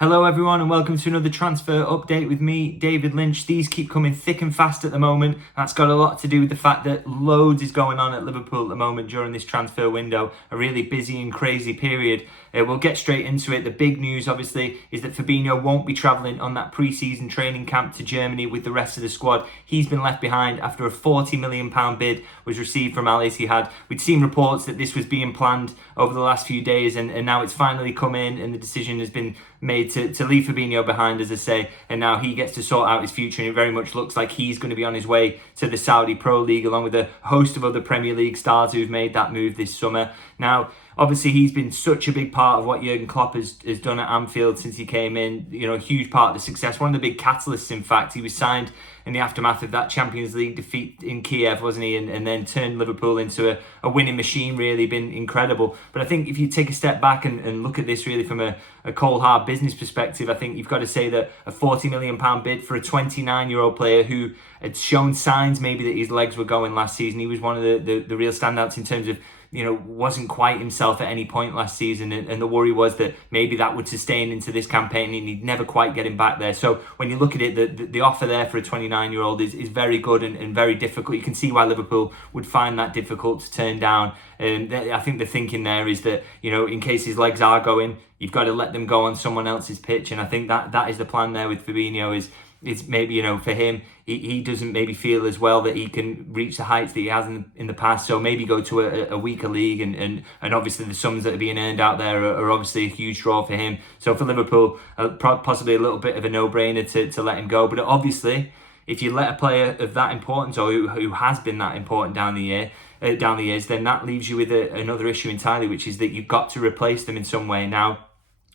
Hello everyone and welcome to another transfer update with me, David Lynch. These keep coming thick and fast at the moment. That's got a lot to do with the fact that loads is going on at Liverpool at the moment during this transfer window. A really busy and crazy period. We'll get straight into it. The big news obviously is that Fabinho won't be travelling on that pre-season training camp to Germany with the rest of the squad. He's been left behind after a £40 million bid was received from Al Ittihad. We'd seen reports that this was being planned over the last few days and now it's finally come in and the decision has been made to leave Fabinho behind, as I say, and now he gets to sort out his future, and it very much looks like he's going to be on his way to the Saudi Pro League along with a host of other Premier League stars who've made that move this summer. Now, obviously, he's been such a big part of what Jurgen Klopp has done at Anfield since he came in. You know, a huge part of the success. One of the big catalysts, in fact. He was signed in the aftermath of that Champions League defeat in Kiev, wasn't he? And then turned Liverpool into a winning machine, really. Been incredible. But I think if you take a step back and look at this really from a cold, hard business perspective, I think you've got to say that a £40 million bid for a 29-year-old player who had shown signs maybe that his legs were going last season. He was one of the real standouts in terms of, you know, wasn't quite himself at any point last season, and the worry was that maybe that would sustain into this campaign and he'd never quite get him back there. So when you look at it, the offer there for a 29-year-old is very good and very difficult. You can see why Liverpool would find that difficult to turn down. I think the thinking there is that, you know, in case his legs are going, you've got to let them go on someone else's pitch, and I think that is the plan there with Fabinho. Is maybe, you know, for him, he doesn't maybe feel as well that he can reach the heights that he has in the past. So maybe go to a weaker league, and obviously the sums that are being earned out there are obviously a huge draw for him. So for Liverpool, possibly a little bit of a no-brainer to let him go. But obviously, if you let a player of that importance, or who has been that important down the years, then that leaves you with another issue entirely, which is that you've got to replace them in some way. Now,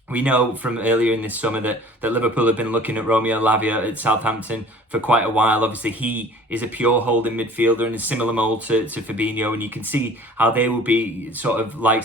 we know from earlier in this summer that Liverpool have been looking at Romeo Lavia at Southampton for quite a while. Obviously, he is a pure holding midfielder in a similar mould to Fabinho, and you can see how they will be sort of like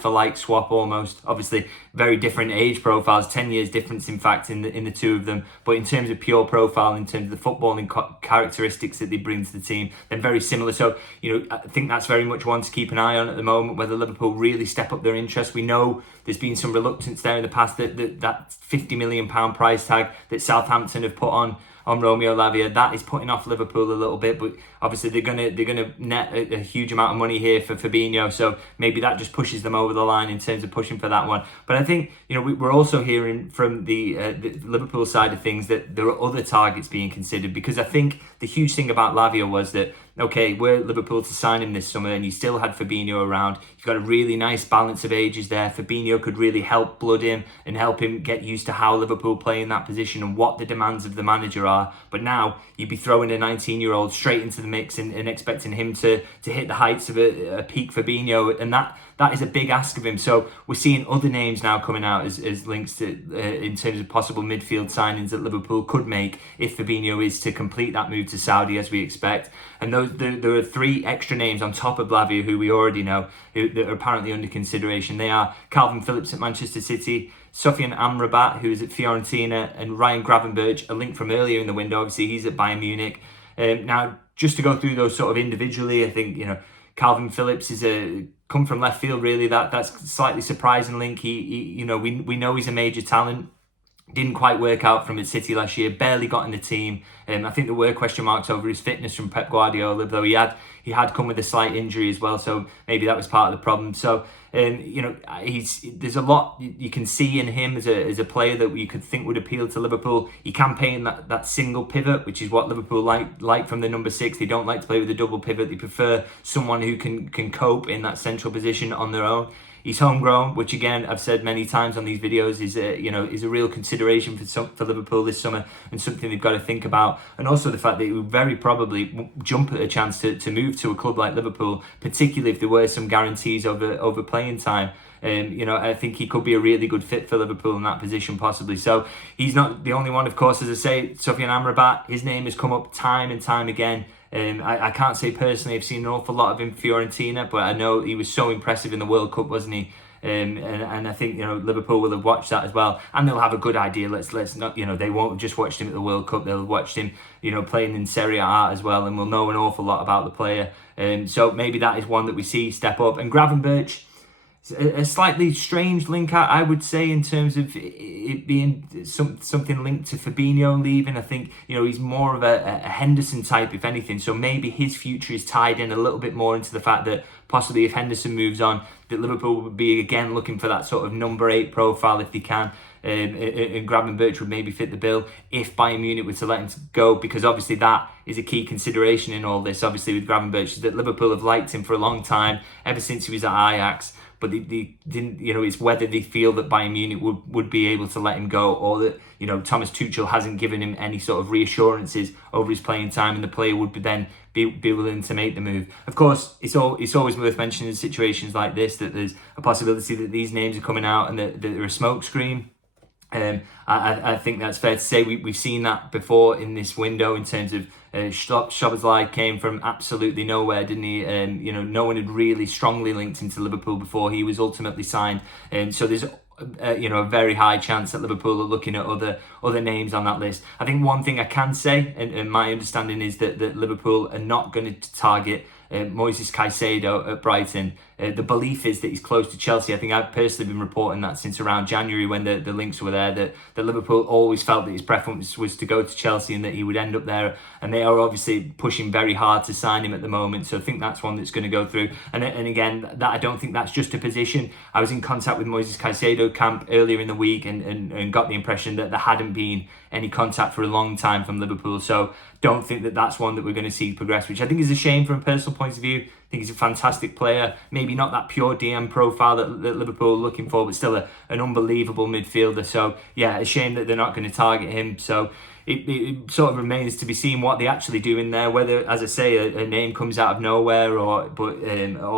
for like swap almost. Obviously, very different age profiles, 10 years difference in fact in the two of them. But in terms of pure profile, in terms of the footballing characteristics that they bring to the team, they're very similar. So, you know, I think that's very much one to keep an eye on at the moment, whether Liverpool really step up their interest. We know there's been some reluctance there in the past that £50 million price tag that Southampton have put on Romeo Lavia, that is putting off Liverpool a little bit, but obviously they're gonna net a huge amount of money here for Fabinho, so maybe that just pushes them over the line in terms of pushing for that one. But I think, you know, we're also hearing from the Liverpool side of things that there are other targets being considered, because I think the huge thing about Lavia was that, okay, were Liverpool to sign him this summer and you still had Fabinho around, you've got a really nice balance of ages there. Fabinho could really help blood him and help him get used to how Liverpool play in that position and what the demands of the manager are. But now you'd be throwing a 19-year-old straight into the mix and expecting him to hit the heights of a peak Fabinho, and that is a big ask of him. So we're seeing other names now coming out as links to in terms of possible midfield signings that Liverpool could make if Fabinho is to complete that move to Saudi as we expect. And there are three extra names on top of Lavia who we already know that are apparently under consideration. They are Kalvin Phillips at Manchester City, Sofyan Amrabat, who is at Fiorentina, and Ryan Gravenberch, a link from earlier in the window. Obviously, he's at Bayern Munich. Now, just to go through those sort of individually, I think, you know, Kalvin Phillips is come from left field, really. That's slightly surprising link. He you know, we know he's a major talent. Didn't quite work out from his City last year, barely got in the team. I think there were question marks over his fitness from Pep Guardiola, though he had come with a slight injury as well, so maybe that was part of the problem. So, you know, there's a lot you can see in him as a player that you could think would appeal to Liverpool. He can play in that single pivot, which is what Liverpool like from the number 6. They don't like to play with a double pivot. They prefer someone who can cope in that central position on their own. He's homegrown, which again I've said many times on these videos is a real consideration for Liverpool this summer, and something they've got to think about. And also the fact that he would very probably jump at a chance to move to a club like Liverpool, particularly if there were some guarantees over playing time. You know, I think he could be a really good fit for Liverpool in that position possibly. So he's not the only one, of course. As I say, Sofyan Amrabat, his name has come up time and time again. I can't say personally I've seen an awful lot of him for Fiorentina, but I know he was so impressive in the World Cup, wasn't he? And I think, you know, Liverpool will have watched that as well, and they'll have a good idea. Let's not, you know, they won't have just watched him at the World Cup. They'll have watched him, you know, playing in Serie A as well, and will know an awful lot about the player. So maybe that is one that we see step up. And Gravenberch, a slightly strange link, I would say, in terms of it being something linked to Fabinho leaving. I think, he's more of a Henderson type, if anything. So maybe his future is tied in a little bit more into the fact that possibly if Henderson moves on, that Liverpool would be again looking for that sort of number 8 profile if they can. And Gravenberch would maybe fit the bill if Bayern Munich were to let him go, because obviously that is a key consideration in all this. Obviously with Gravenberch, that Liverpool have liked him for a long time, ever since he was at Ajax. But they didn't, it's whether they feel that Bayern Munich would be able to let him go, or that, Thomas Tuchel hasn't given him any sort of reassurances over his playing time, and the player would then be willing to make the move. Of course, it's always worth mentioning in situations like this that there's a possibility that these names are coming out and that they're a smokescreen. I think that's fair to say. We've seen that before in this window in terms of Szoboszlai came from absolutely nowhere, didn't he? No one had really strongly linked him to Liverpool before he was ultimately signed. So there's a very high chance that Liverpool are looking at other names on that list. I think one thing I can say, and my understanding is that Liverpool are not going to target Moises Caicedo at Brighton. The belief is that he's close to Chelsea. I think I've personally been reporting that since around January when the links were there, that Liverpool always felt that his preference was to go to Chelsea and that he would end up there. And they are obviously pushing very hard to sign him at the moment. So I think that's one that's going to go through. And again, that I don't think that's just a position. I was in contact with Moises Caicedo camp earlier in the week and got the impression that there hadn't been any contact for a long time from Liverpool. So don't think that that's one that we're going to see progress, which I think is a shame from a personal point of view. I think he's a fantastic player. Maybe not that pure DM profile that Liverpool are looking for, but still an unbelievable midfielder. So yeah, a shame that they're not going to target him. So it sort of remains to be seen what they actually do in there. Whether, as I say, a name comes out of nowhere, or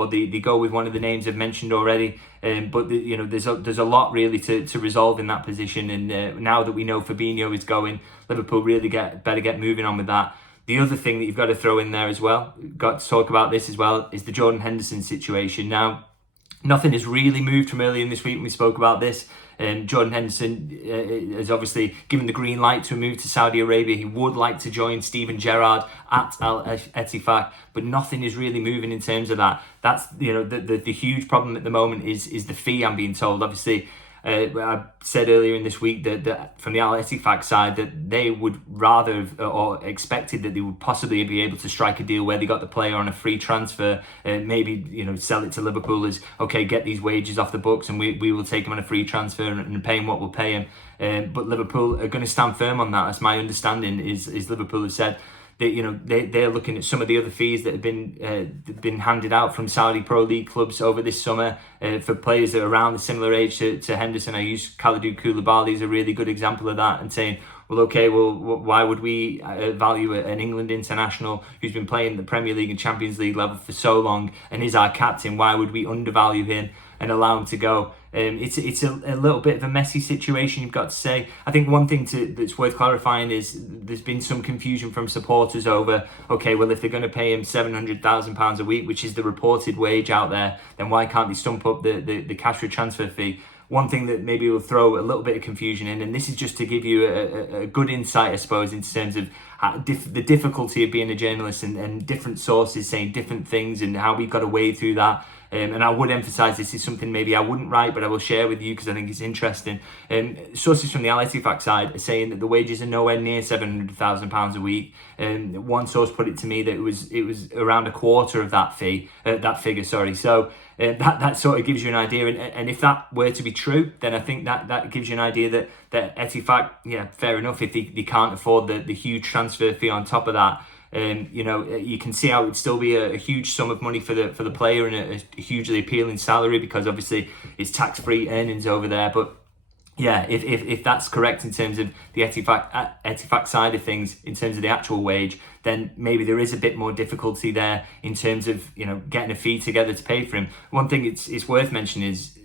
they go with one of the names I've mentioned already. But there's a lot really to resolve in that position. And now that we know Fabinho is going, Liverpool really better get moving on with that. The other thing that you've got to throw in there as well, got to talk about this as well, is the Jordan Henderson situation. Now, nothing has really moved from earlier in this week when we spoke about this. Jordan Henderson has obviously given the green light to a move to Saudi Arabia. He would like to join Steven Gerrard at Ettifaq, but nothing is really moving in terms of that. That's the huge problem at the moment is the fee, I'm being told. Obviously, I said earlier in this week that from the Ettifaq side that they would rather have, or expected that they would possibly be able to strike a deal where they got the player on a free transfer, and maybe sell it to Liverpool as, okay, get these wages off the books and we will take him on a free transfer and pay him what we'll pay him. But Liverpool are going to stand firm on that. That's my understanding. Is Liverpool have said that they're looking at some of the other fees that have been handed out from Saudi Pro League clubs over this summer for players that are around a similar age to Henderson. I use Kalidou Koulibaly as a really good example of that, and saying, well, okay, well, why would we value an England international who's been playing the Premier League and Champions League level for so long and is our captain? Why would we undervalue him and allow him to go? It's a little bit of a messy situation, you've got to say. I think one thing that's worth clarifying is there's been some confusion from supporters over, okay, well, if they're going to pay him £700,000 a week, which is the reported wage out there, then why can't they stump up the cash for transfer fee? One thing that maybe will throw a little bit of confusion in, and this is just to give you a good insight, I suppose, in terms of the difficulty of being a journalist and different sources saying different things and how we've got to wade through that. And I would emphasise this is something maybe I wouldn't write, but I will share with you because I think it's interesting. Sources from the Ettifaq side are saying that the wages are nowhere near £700,000 a week. One source put it to me that it was around a quarter of that figure. So that sort of gives you an idea. And if that were to be true, then I think that gives you an idea that Ettifaq, yeah, fair enough, if they can't afford the huge transfer fee on top of that. You can see how it would still be a huge sum of money for the player and a hugely appealing salary, because obviously it's tax-free earnings over there. But yeah, if that's correct in terms of the Ettifaq side of things, in terms of the actual wage, then maybe there is a bit more difficulty there in terms of getting a fee together to pay for him. One thing it's worth mentioning is,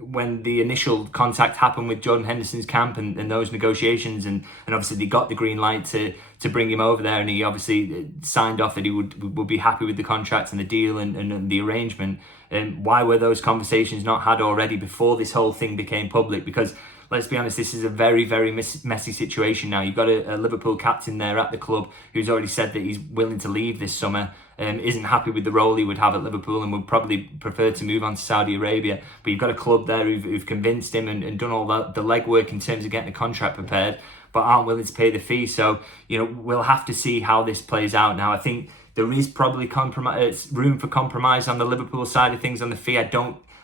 when the initial contact happened with Jordan Henderson's camp and those negotiations, and obviously they got the green light to bring him over there, and he obviously signed off that he would be happy with the contract and the deal and the arrangement. Why were those conversations not had already before this whole thing became public? Because let's be honest, this is a very, very messy situation now. You've got a Liverpool captain there at the club who's already said that he's willing to leave this summer. isn't happy with the role he would have at Liverpool and would probably prefer to move on to Saudi Arabia. But you've got a club there who've convinced him and done all the legwork in terms of getting the contract prepared, but aren't willing to pay the fee. So, we'll have to see how this plays out. Now, I think there is probably room for compromise on the Liverpool side of things on the fee.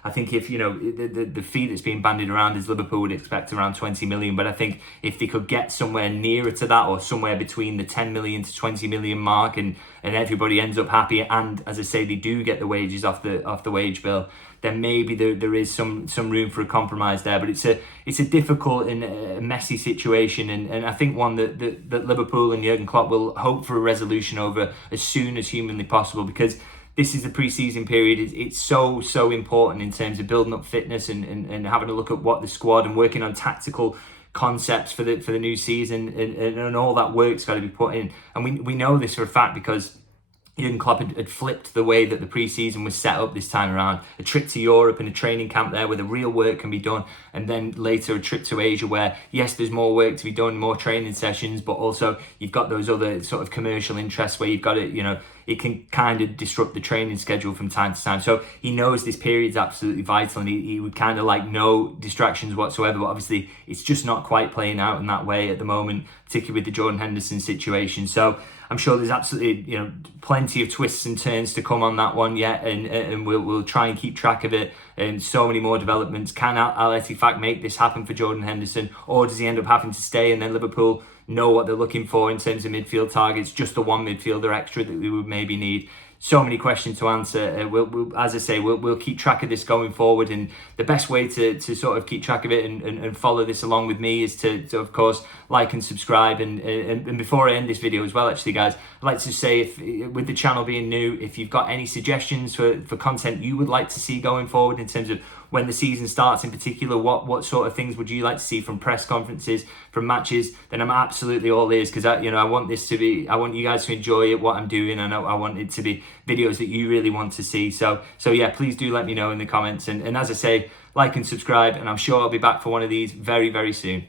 I think if, the fee that's being bandied around is Liverpool would expect around 20 million. But I think if they could get somewhere nearer to that, or somewhere between the 10 million to 20 million mark, and everybody ends up happy, and as I say, they do get the wages off the wage bill, then maybe there is some room for a compromise there. But it's a difficult and a messy situation, and I think one that Liverpool and Jurgen Klopp will hope for a resolution over as soon as humanly possible, because this is the pre-season period. It's so important in terms of building up fitness and having a look at what the squad and working on tactical concepts for the new season, and all that work's got to be put in. And we know this for a fact because Jurgen Klopp had flipped the way that the pre-season was set up this time around. A trip to Europe and a training camp there where the real work can be done, and then later a trip to Asia where, yes, there's more work to be done, more training sessions, but also you've got those other sort of commercial interests where you've got it, it can kind of disrupt the training schedule from time to time. So he knows this period's absolutely vital, and he would kind of like no distractions whatsoever. But obviously, it's just not quite playing out in that way at the moment, particularly with the Jordan Henderson situation. So I'm sure there's absolutely plenty of twists and turns to come on that one yet, and we'll try and keep track of it. And so many more developments. Can Al Ettifaq make this happen for Jordan Henderson, or does he end up having to stay and then Liverpool know what they're looking for in terms of midfield targets, just the one midfielder extra that we would maybe need? So many questions to answer. We'll, as I say, we'll keep track of this going forward, and the best way to sort of keep track of it and follow this along with me is to of course like and subscribe. And before I end this video as well, actually guys, I'd like to say, if with the channel being new, if you've got any suggestions for content you would like to see going forward in terms of when the season starts in particular, what sort of things would you like to see from press conferences, from matches, then I'm absolutely all ears, because I want you guys to enjoy it, what I'm doing, and I want it to be videos that you really want to see. So yeah, please do let me know in the comments, and as I say, like and subscribe, and I'm sure I'll be back for one of these very, very soon.